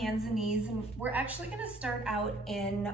Hands and knees, and we're actually going to start out in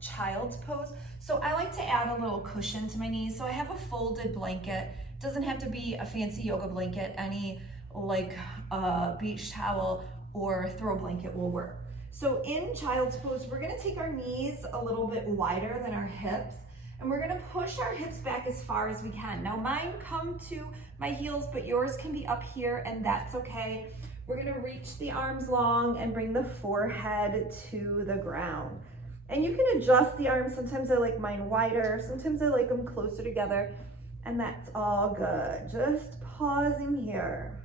child's pose. So I like to add a little cushion to my knees. So I have a folded blanket. It doesn't have to be a fancy yoga blanket. Any like a beach towel or throw blanket will work. So in child's pose, we're going to take our knees a little bit wider than our hips, and we're going to push our hips back as far as we can. Now mine come to my heels, but yours can be up here, and that's okay. We're gonna reach the arms long and bring the forehead to the ground. And you can adjust the arms. Sometimes I like mine wider, sometimes I like them closer together, and that's all good. Just pausing here.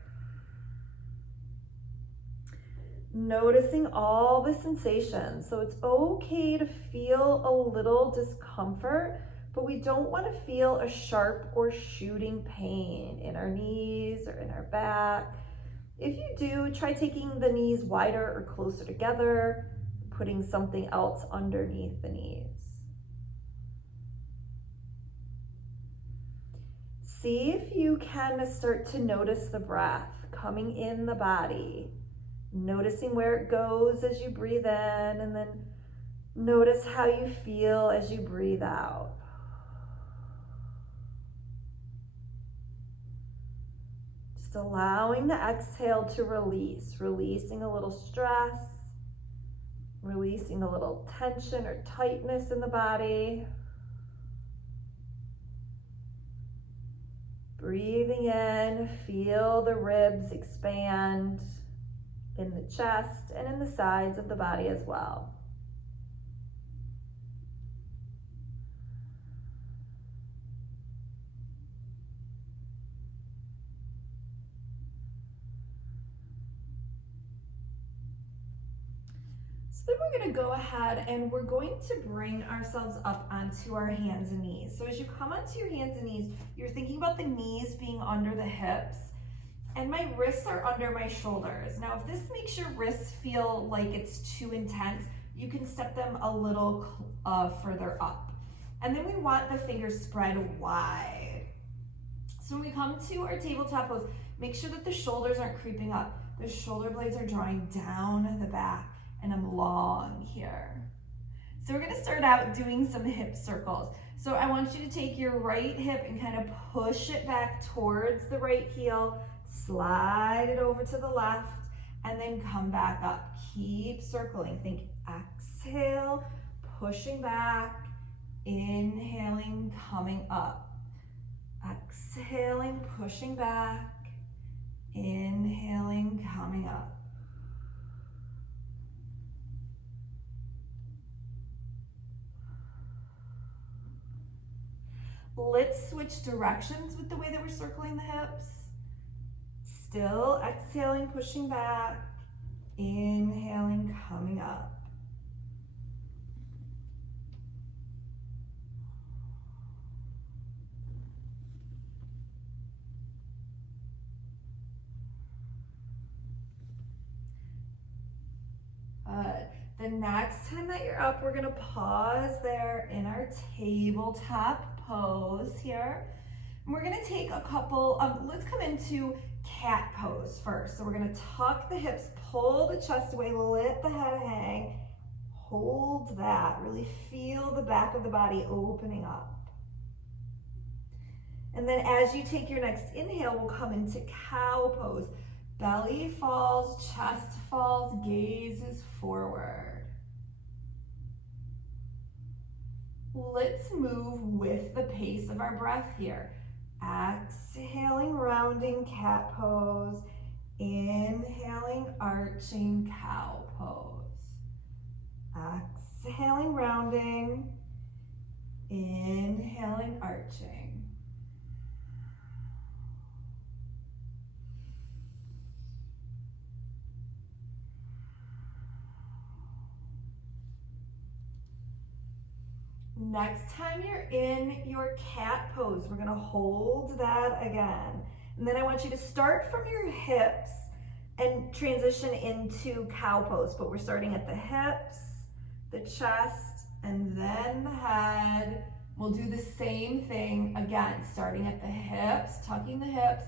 Noticing all the sensations. So it's okay to feel a little discomfort, but we don't want to feel a sharp or shooting pain in our knees or in our back. If you do, try taking the knees wider or closer together, putting something else underneath the knees. See if you can start to notice the breath coming in the body, noticing where it goes as you breathe in, and then notice how you feel as you breathe out. Just allowing the exhale to release, releasing a little stress, releasing a little tension or tightness in the body. Breathing in, feel the ribs expand in the chest and in the sides of the body as well. So then we're going to go ahead and we're going to bring ourselves up onto our hands and knees. So as you come onto your hands and knees, you're thinking about the knees being under the hips, and my wrists are under my shoulders. Now, if this makes your wrists feel like it's too intense, you can step them a little further up. And then we want the fingers spread wide. So when we come to our tabletop pose, make sure that the shoulders aren't creeping up. The shoulder blades are drawing down the back, and I'm long here. So we're gonna start out doing some hip circles. So I want you to take your right hip and kind of push it back towards the right heel, slide it over to the left, and then come back up. Keep circling. Think exhale, pushing back, inhaling, coming up. Exhaling, pushing back, inhaling, coming up. Let's switch directions with the way that we're circling the hips. Still exhaling, pushing back, inhaling, coming up. Good. The next time that you're up, we're gonna pause there in our tabletop pose here. And we're gonna take a couple, let's come into cat pose first. So we're gonna tuck the hips, pull the chest away, let the head hang, hold that, really feel the back of the body opening up. And then as you take your next inhale, we'll come into cow pose. Belly falls, chest falls, gaze is forward. Let's move with the pace of our breath here. Exhaling, rounding, cat pose. Inhaling, arching, cow pose. Exhaling, rounding. Inhaling, arching. Next time you're in your cat pose, we're gonna hold that again. And then I want you to start from your hips and transition into cow pose. But we're starting at the hips, the chest, and then the head. We'll do the same thing again, starting at the hips, tucking the hips,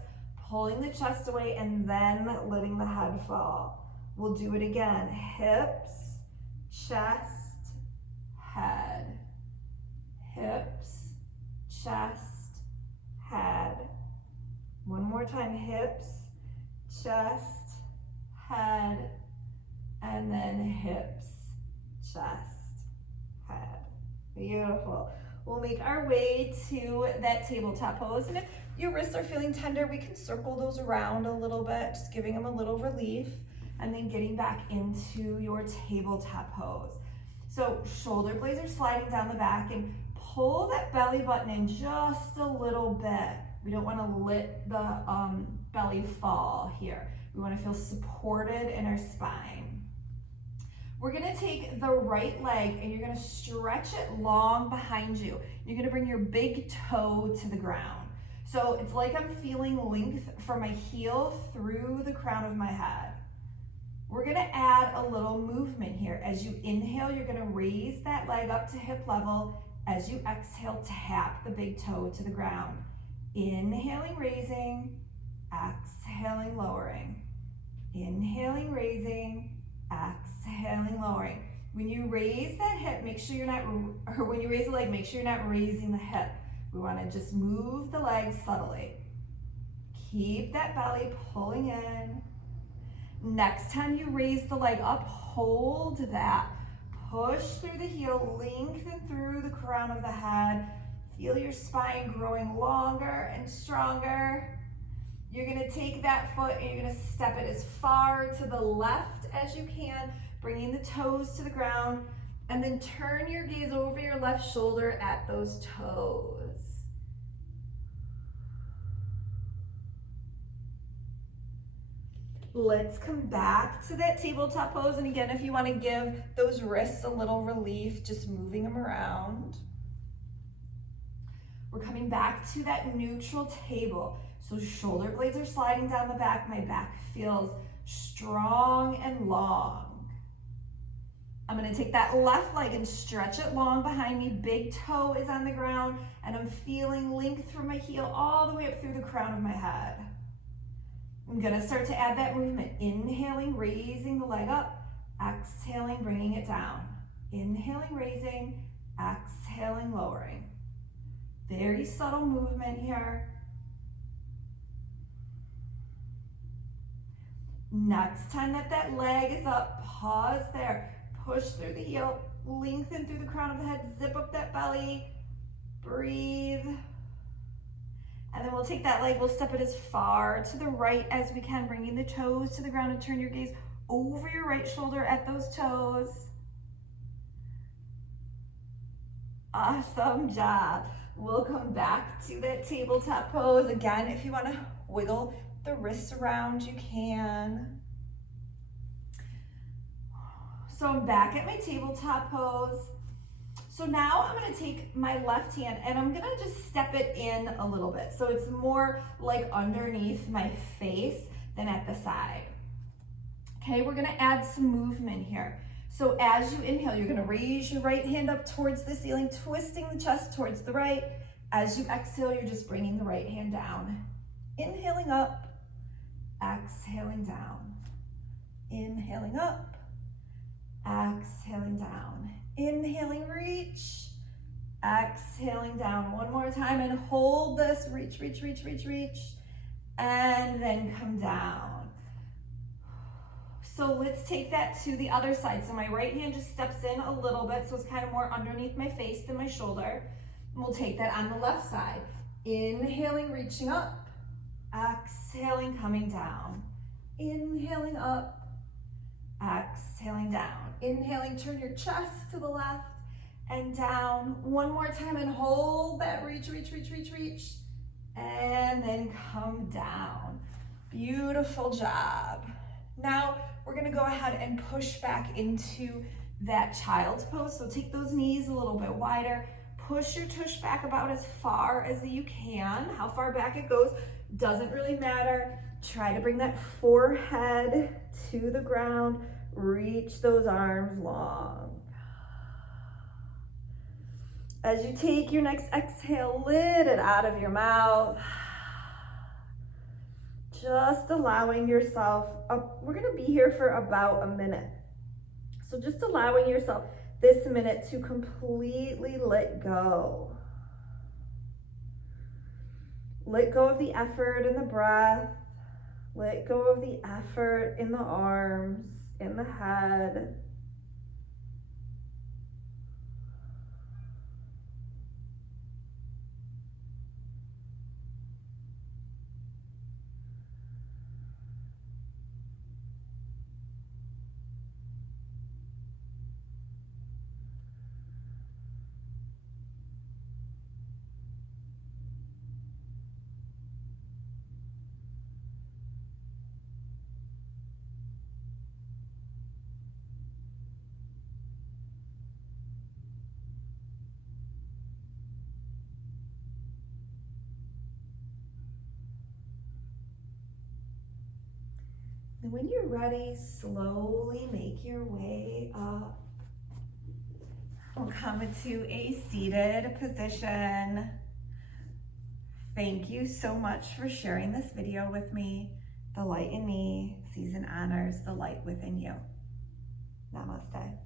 pulling the chest away, and then letting the head fall. We'll do it again. Hips, chest, head. Hips, chest, head. One more time. Hips, chest, head, and then hips, chest, head. Beautiful. We'll make our way to that tabletop pose. And if your wrists are feeling tender, we can circle those around a little bit, just giving them a little relief, and then getting back into your tabletop pose. So shoulder blades are sliding down the back, and pull that belly button in just a little bit. We don't want to let the belly fall here. We want to feel supported in our spine. We're going to take the right leg and you're going to stretch it long behind you. You're going to bring your big toe to the ground. So it's like I'm feeling length from my heel through the crown of my head. We're going to add a little movement here. As you inhale, you're going to raise that leg up to hip level. As you exhale, tap the big toe to the ground. Inhaling, raising, exhaling, lowering. Inhaling, raising, exhaling, lowering. When you raise that hip, make sure you're not, or when you raise the leg, make sure you're not raising the hip. We want to just move the leg subtly. Keep that belly pulling in. Next time you raise the leg up, hold that. Push through the heel, lengthen through the crown of the head. Feel your spine growing longer and stronger. You're going to take that foot and you're going to step it as far to the left as you can, bringing the toes to the ground, and then turn your gaze over your left shoulder at those toes. Let's come back to that tabletop pose. And again, if you want to give those wrists a little relief, just moving them around. We're coming back to that neutral table. So shoulder blades are sliding down the back. My back feels strong and long. I'm going to take that left leg and stretch it long behind me. Big toe is on the ground, and I'm feeling length from my heel all the way up through the crown of my head. I'm going to start to add that movement. Inhaling, raising the leg up. Exhaling, bringing it down. Inhaling, raising. Exhaling, lowering. Very subtle movement here. Next time that leg is up, pause there. Push through the heel, lengthen through the crown of the head, zip up that belly, breathe. And then we'll take that leg, we'll step it as far to the right as we can, bringing the toes to the ground, and turn your gaze over your right shoulder at those toes. Awesome job. We'll come back to that tabletop pose. Again, if you want to wiggle the wrists around, you can. So I'm back at my tabletop pose. So now I'm going to take my left hand and I'm going to just step it in a little bit. So it's more like underneath my face than at the side. Okay, we're going to add some movement here. So as you inhale, you're going to raise your right hand up towards the ceiling, twisting the chest towards the right. As you exhale, you're just bringing the right hand down. Inhaling up, exhaling down. Inhaling up, exhaling down. Inhaling, reach, exhaling down. One more time and hold this. Reach, reach, reach, reach, reach. And then come down. So let's take that to the other side. So my right hand just steps in a little bit, so it's kind of more underneath my face than my shoulder. And we'll take that on the left side. Inhaling, reaching up. Exhaling, coming down. Inhaling up. Exhaling down. Inhaling, turn your chest to the left and down. One more time and hold that. Reach, reach, reach, reach, reach. And then come down. Beautiful job. Now we're going to go ahead and push back into that child's pose. So take those knees a little bit wider. Push your tush back about as far as you can. How far back it goes doesn't really matter. Try to bring that forehead to the ground. Reach those arms long. As you take your next exhale, let it out of your mouth. just allowing yourself, we're gonna be here for about a minute. So just allowing yourself this minute to completely let go. Let go of the effort in the breath. Let go of the effort in the arms, in the head. And when you're ready, slowly make your way up. We'll come into a seated position. Thank you so much for sharing this video with me. The light in me sees and honors the light within you. Namaste.